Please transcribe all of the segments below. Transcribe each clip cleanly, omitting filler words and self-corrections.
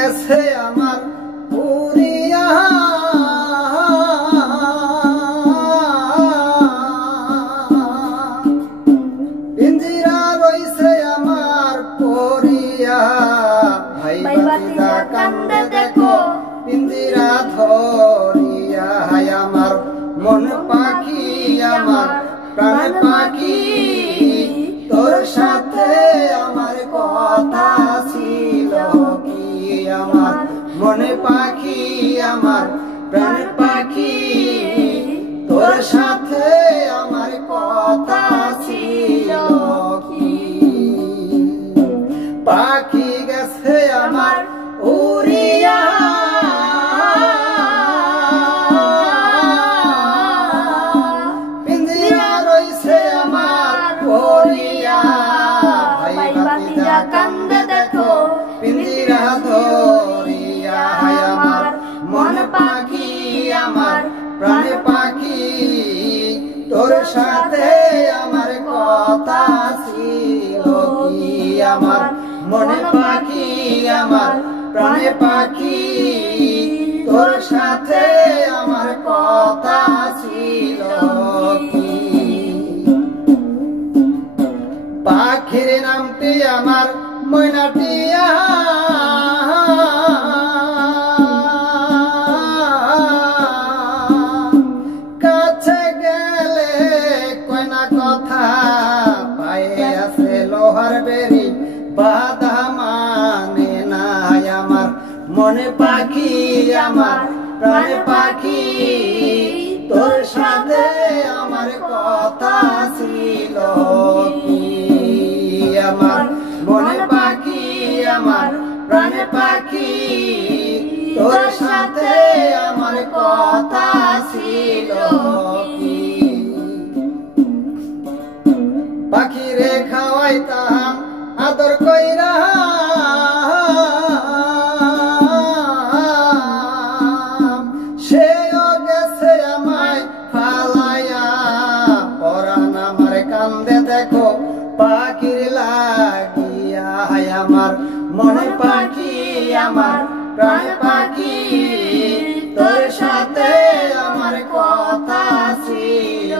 গেছে আমার উড়িয়া পিঞ্জিরা রইছে আমার পরিয়া ভাই ভাতিজা কান্দে দেখো পিঞ্জিরা ধরিয়া হায় আমার মন পাখি আমার প্রাণ পাখি তোর সাথে আমার কথা ছিল কি আমার মনে পাখি আমার প্রাণ পাখি তোর সাথে আমার কথা ছিল কি পাখি গেছে আমার উড়িয়া পিঞ্জিরা রইছে আমার পরিয়া ভাই ভাতিজা কান্দে দেখো পিঞ্জিরা ধরিয়া হায় আমার মন পাখি আমার প্রাণ পাখি তোর সাথে আমার কথা ছিল কি আমার মনে পাখি আমার প্রাণ পাখি তোর সাথে আমার কথা ছিল কি পাখির নামটি আমার ময়নাটিয়া কাছে গেলে কয়না কথা পায়ে আছে লোহার বেরি বাধা মানে না আমার মনে পাখি আমার প্রাণ পাখি তোর সাথে আমার কথা ছিল কি আমার মনে পাখি আমার প্রাণ পাখি তোর সাথে আমার কথা ছিল কি পাখিরে খাওয়াইতাম আদর কইরা সেও গেছে আমায় ফালাইয়া পরাণ আমার কান্দে দেখো পাখির লাগিয়া হায় আমার মনে পাখি আমার প্রাণ পাখি তোর সাথে আমার কথা ছিল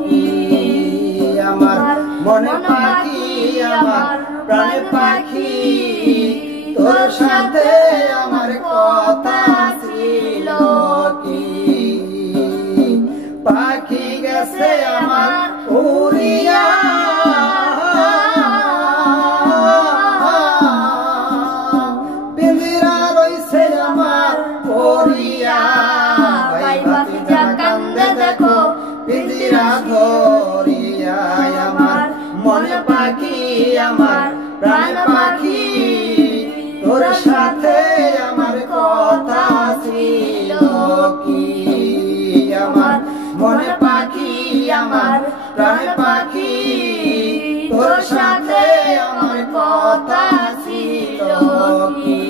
কি আমার মনে পাখি আমার প্রাণ পাখি তোর সাথে আমার কথা ছিল কি পাখি গেছে আমার উড়িয়া পিঞ্জিরা রইছে আমার পরিয়া ভাই ভাতিজা কান্দে দেখো পিঞ্জিরা ধরিয়া আমার মনে পাখি আমার প্রাণ পাখি তোর সাথে আমার কথা ছিল কি আমার মনে পাখি আমার প্রাণ পাখি তোর সাথে আমার কথা ছিল কি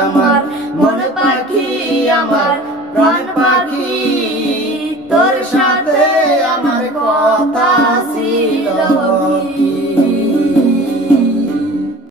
আমার মনে পাখি আমার প্রাণ পাখি তোর সাথে আমার কথা